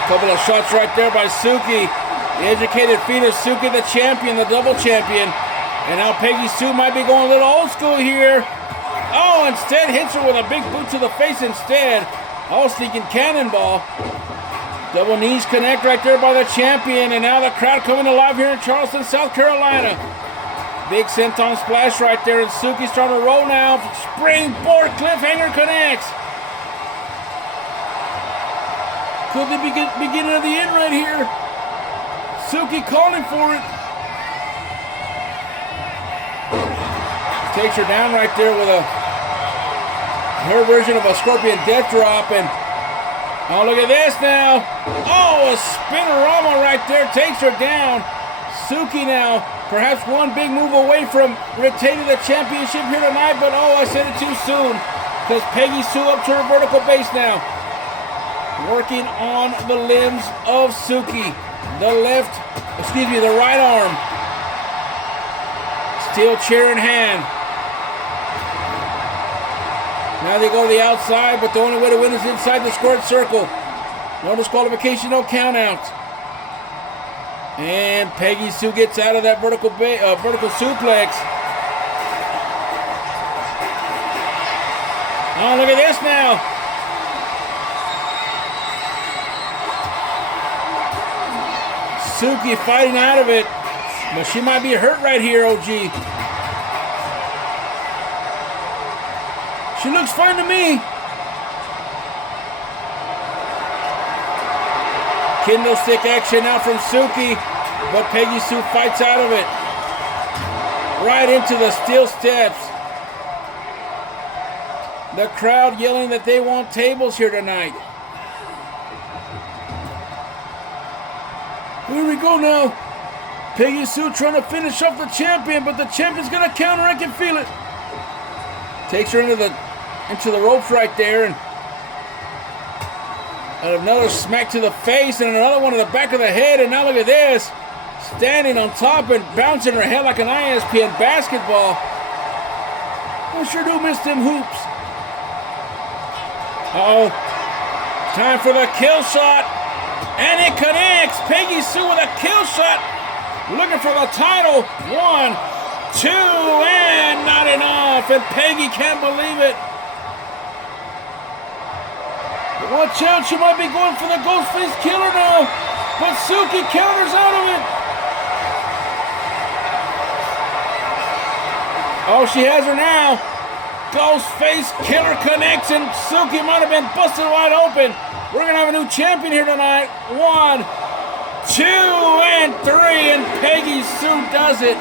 Couple of shots right there by Suki. The educated feet of Suki, the champion, the double champion. And now Peggy Sue might be going a little old school here. Oh, instead hits her with a big boot to the face instead. I was thinking cannonball. Double knees connect right there by the champion. And now the crowd coming alive here in Charleston, South Carolina. Big senton splash right there. And Suki's starting to roll now. Springboard cliffhanger connects. Could be beginning of the end right here. Suki calling for it. Takes her down right there with her version of a scorpion death drop. And oh, look at this now. Oh, a spinorama right there takes her down. Suki now perhaps one big move away from retaining the championship here tonight. But oh, I said it too soon, because Peggy Sue up to her vertical base now. Working on the limbs of Suki. The right arm. Steel chair in hand. Now they go to the outside, but the only way to win is inside the squared circle. No disqualification, no count out. And Peggy Sue gets out of that vertical suplex. Oh, look at this now. Suki fighting out of it, but she might be hurt right here, OG. She looks fine to me. Kendo stick action now from Suki, but Peggy Sue fights out of it. Right into the steel steps. The crowd yelling that they want tables here tonight. Here we go now. Peggy Sue trying to finish off the champion, but the champion's gonna counter. I can feel it. Takes her into the ropes right there, and another smack to the face, and another one to the back of the head. And now look at this, standing on top and bouncing her head like an ISPN basketball. I sure do miss them hoops. Uh-oh. Time for the kill shot. And it connects. Peggy Sue with a kill shot. Looking for the title. 1, 2, and not enough. And Peggy can't believe it. Watch out. She might be going for the Ghostface Killer now. But Suki counters out of it. Oh, she has her now. Ghostface Killer connects, and Suki might have been busted wide open. We're going to have a new champion here tonight. 1, 2, and 3. And Peggy Sue does it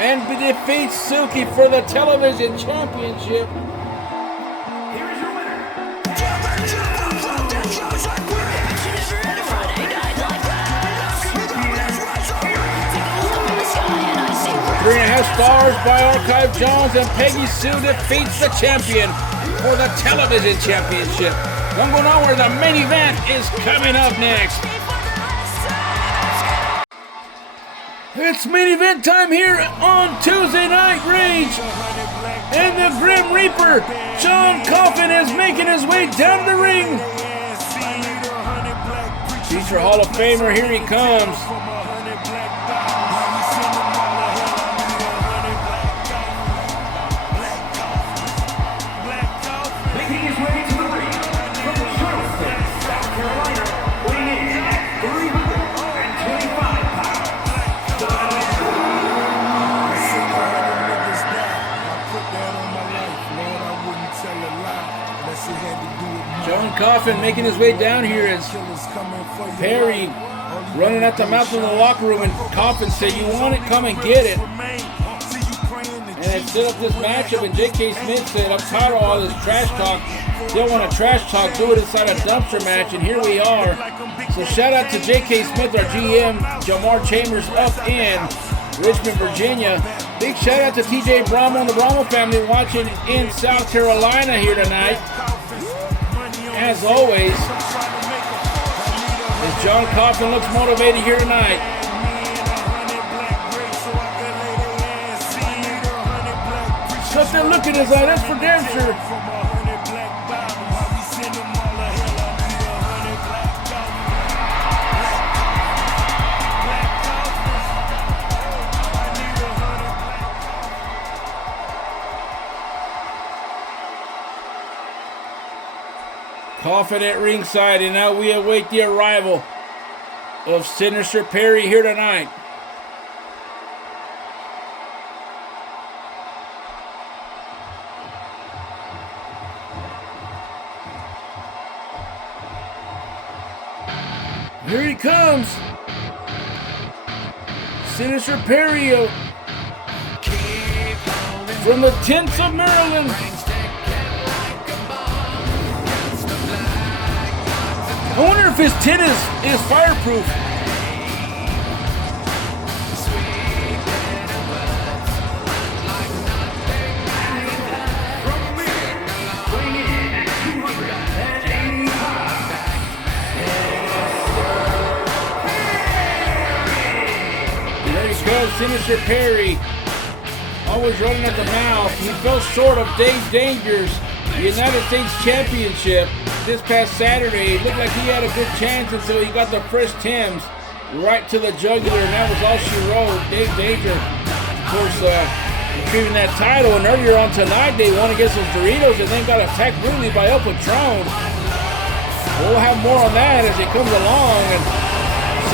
and defeats Suki for the television championship. Here is your winner. 3.5 stars by Archive Jones, and Peggy Sue defeats the champion for the television championship. Don't go nowhere, the main event is coming up next. It's main event time here on Tuesday Night Rage. And the Grim Reaper, John Coffin, is making his way down the ring. Future Hall of Famer, here he comes. Making his way to the ring from Charleston, South Carolina, weighing in at 325 pounds. John Coffin making his way down here as Perry running at the mouth of the locker room, and Coffin said, "You want it? Come and get it." And they set up this matchup, and J.K. Smith said, "I'm tired of all this trash talk. You don't want to trash talk, do it inside a dumpster match," and here we are. So shout out to J.K. Smith, our GM, Jamar Chambers up in Richmond, Virginia. Big shout out to TJ Bramo and the Bramo family watching in South Carolina here tonight. As always, as John Coffin looks motivated here tonight. Got that look in his eye, that's for damn sure. Coffin at ringside, and now we await the arrival of Sinister Perry here tonight. Here he comes. Sinister Perry from the 10th of Maryland. I wonder if his tit is fireproof. There he goes, Sinister Perry. Always running at the mouth. He fell short of Dave Danger's United States Championship this past Saturday. It looked like he had a good chance until he got the first Tim's right to the jugular, and that was all she wrote. Dave Danger, of course, retrieving that title, and earlier on tonight they won against those Doritos and then got attacked brutally by El Patron. We'll have more on that as it comes along. And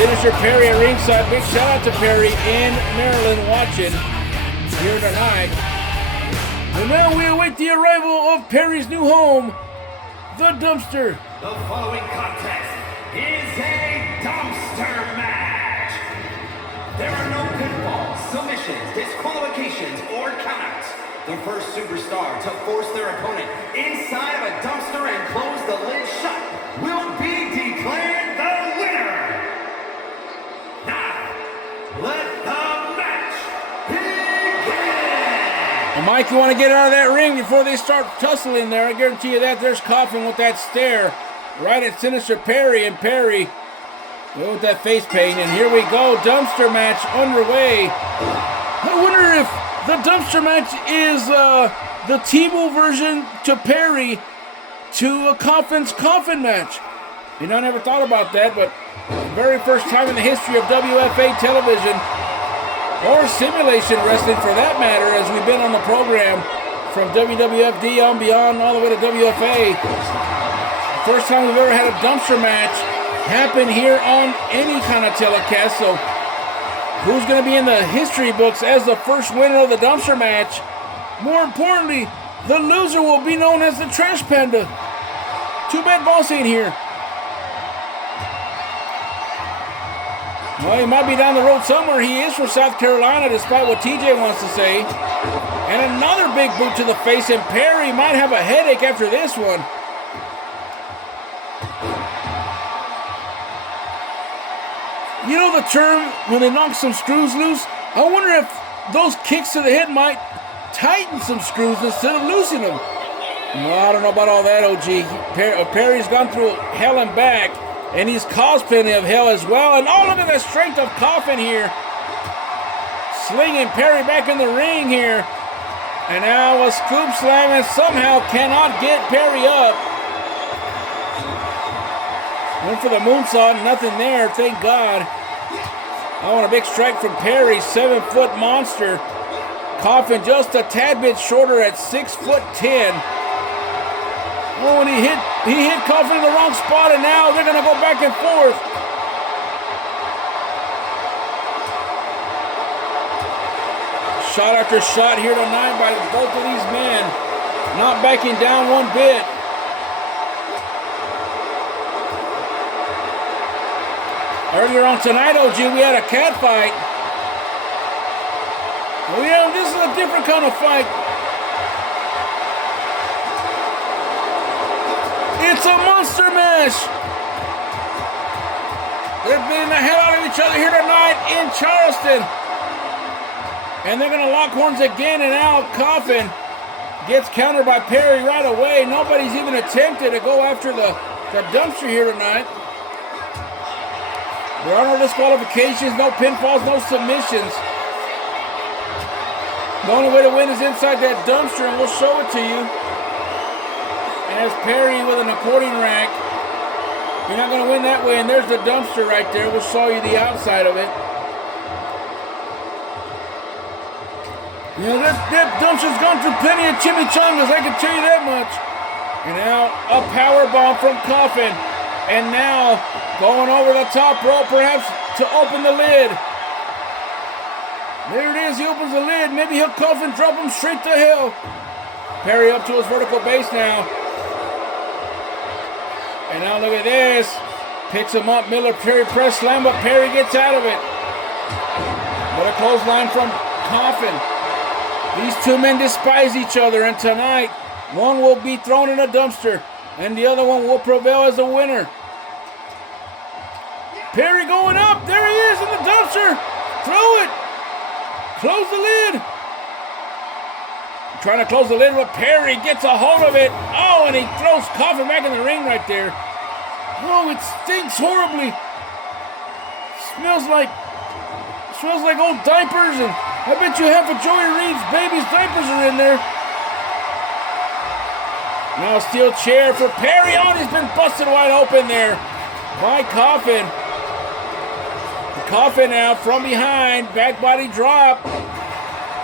Sinister Perry at ringside. Big shout out to Perry in Maryland watching here tonight. And now we await the arrival of Perry's new home, the dumpster. The following contest is a dumpster match. There are no pinfalls, submissions, disqualifications, or countouts. The first superstar to force their opponent inside of a dumpster and close the lid shut will be declared the winner. Now, let the match begin. Mike, you want to get out of that ring before they start tussling there. I guarantee you that. There's Coffin with that stare right at Sinister Perry, and Perry with that face paint. And here we go, dumpster match underway. I wonder if the dumpster match is the T-Mobile version to Perry to a Coffin's Coffin match. You know, I never thought about that, but very first time in the history of WFA television, or simulation wrestling for that matter, as we've been on the program from WWFD on beyond all the way to WFA. First time we've ever had a dumpster match happen here on any kind of telecast. So who's going to be in the history books as the first winner of the dumpster match? More importantly, the loser will be known as the Trash Panda. Too bad Boss ain't here. Well, he might be down the road somewhere. He is from South Carolina, despite what TJ wants to say. And another big boot to the face, and Perry might have a headache after this one. You know the term, when they knock some screws loose? I wonder if those kicks to the head might tighten some screws instead of loosening them. Well, I don't know about all that, OG. Perry's gone through hell and back. And he's caused plenty of hell as well. And oh, look at the strength of Coffin here. Slinging Perry back in the ring here. And now a scoop slam and somehow cannot get Perry up. Went for the moonsault, nothing there, thank God. I want a big strike from Perry, 7-foot monster. Coffin just a tad bit shorter at 6'10". Oh, and he hit Coffin in the wrong spot, and now they're going to go back and forth. Shot after shot here tonight by both of these men. Not backing down one bit. Earlier on tonight, OG, we had a cat fight. Well, yeah, this is a different kind of fight. It's a monster mash. They're beating the hell out of each other here tonight in Charleston. And they're going to lock horns again, and now Coffin gets countered by Perry right away. Nobody's even attempted to go after the dumpster here tonight. There are no disqualifications, no pinfalls, no submissions. The only way to win is inside that dumpster, and we'll show it to you. As Perry with an accordion rack. You're not going to win that way, and there's the dumpster right there. We'll show you the outside of it. You know, that dumpster's gone through plenty of chimichangas, I can tell you that much. And now a power bomb from Coffin. And now going over the top rope, perhaps to open the lid. There it is, he opens the lid. Maybe he'll cuff and drop him straight to hell. Perry up to his vertical base now. And now look at this. Picks him up, military press slam, but Perry gets out of it. What a clothesline from Coffin. These two men despise each other, and tonight, one will be thrown in a dumpster, and the other one will prevail as a winner. Perry going up. There he is in the dumpster. Throw it. Close the lid. Trying to close the lid, but Perry gets a hold of it. Oh, and he throws Coffin back in the ring right there. Oh, it stinks horribly. Smells like old diapers, and I bet you half of Joey Reed's baby's diapers are in there. Now a steel chair for Perry. Oh, he's been busted wide open there by Coffin. Coffin now from behind, back body drop.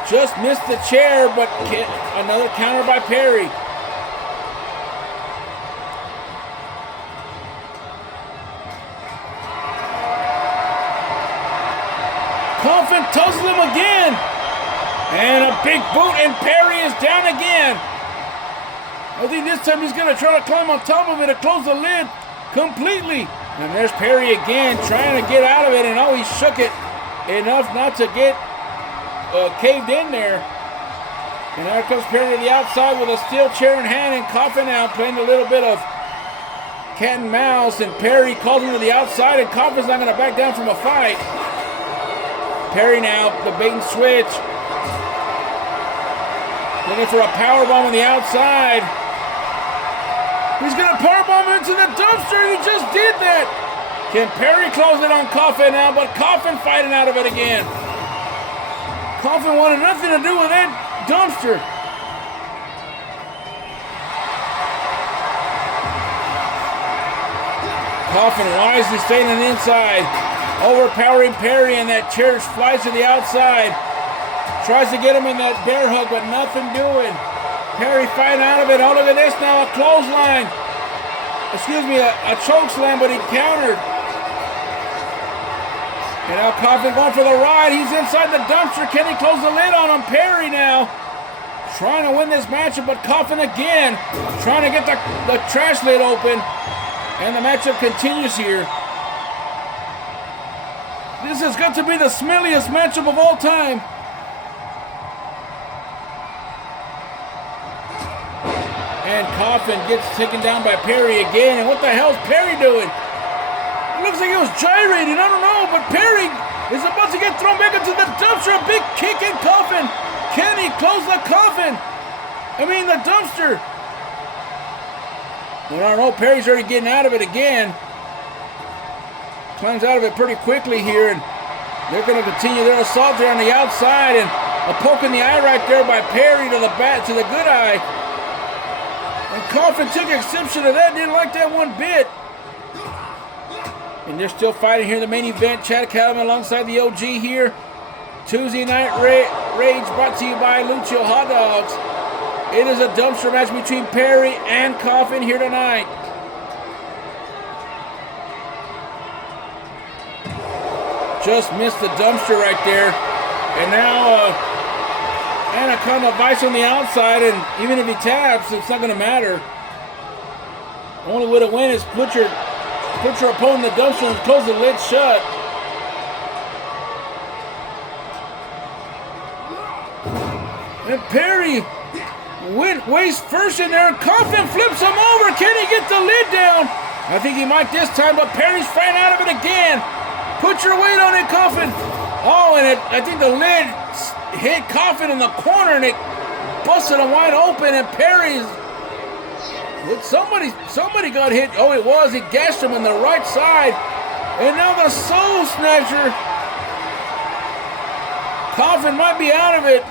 Just missed the chair, but another counter by Perry. Coffin tussles him again. And a big boot, and Perry is down again. I think this time he's going to try to climb on top of it to close the lid completely. And there's Perry again trying to get out of it, and oh, he shook it enough not to get caved in there. And there comes Perry to the outside with a steel chair in hand, and Coffin now playing a little bit of cat and mouse, and Perry calls him to the outside, and Coffin's not going to back down from a fight. Perry now, the bait and switch. Looking for a powerbomb on the outside. He's going to powerbomb into the dumpster, and he just did that. Can Perry close it on Coffin now, but Coffin fighting out of it again. Coffin wanted nothing to do with that dumpster. Coffin wisely staying on the inside. Overpowering Perry, and that chair flies to the outside. Tries to get him in that bear hug, but nothing doing. Perry fighting out of it. Oh, look at this now, a clothesline. Excuse me, a choke slam, but he countered. And now Coffin going for the ride. He's inside the dumpster. Can he close the lid on him? Perry now trying to win this matchup, but Coffin again trying to get the trash lid open. And the matchup continues here. This has got to be the smelliest matchup of all time. And Coffin gets taken down by Perry again. And what the hell is Perry doing? It looks like he was gyrating. I don't know. But Perry is about to get thrown back into the dumpster. A big kick in Coffin. Can he close the coffin? The dumpster. Well, I don't know. Perry's already getting out of it again. Climbs out of it pretty quickly here. And they're going to continue their assault there on the outside. And a poke in the eye right there by Perry to the good eye. And Coffin took exception to that, didn't like that one bit. And they're still fighting here in the main event. Chad Cattleman alongside the OG here. Tuesday Night Rage brought to you by Lucio Hot Dogs. It is a dumpster match between Perry and Coffin here tonight. Just missed the dumpster right there. And now Anaconda Vice on the outside, and even if he taps, it's not going to matter. The only way to win is put your Put your opponent in the dumpster and close the lid shut. And Perry waist first in there. Coffin flips him over. Can he get the lid down? I think he might this time, but Perry's fighting out of it again. Put your weight on it, Coffin. Oh, and I think the lid hit Coffin in the corner, and it busted him wide open, and Perry's... Somebody got hit. Oh, it was. It gashed him in the right side. And now the Soul Snatcher. Coffin might be out of it.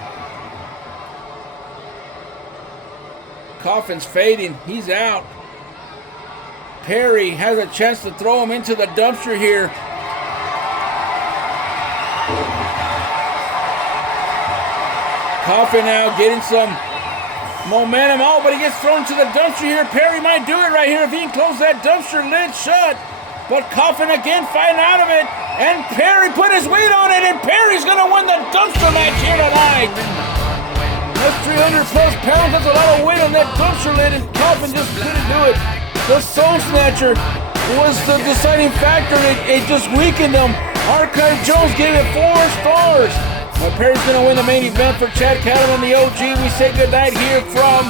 Coffin's fading. He's out. Perry has a chance to throw him into the dumpster here. Coffin now getting some momentum. Oh, but he gets thrown to the dumpster here. Perry might do it right here if he can close that dumpster lid shut. But Coffin again fighting out of it. And Perry put his weight on it, and Perry's going to win the dumpster match here tonight. That's 300 plus pounds. That's a lot of weight on that dumpster lid, and Coffin just couldn't do it. The Soul Snatcher was the deciding factor. It just weakened them. Archive Jones gave it 4 stars. Well, Perry's going to win the main event for Chad Cattleman, the OG. We say goodnight here from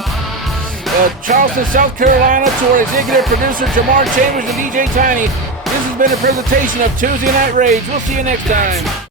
Charleston, South Carolina, to our executive producer, Jamar Chambers and DJ Tiny. This has been a presentation of Tuesday Night Rage. We'll see you next time.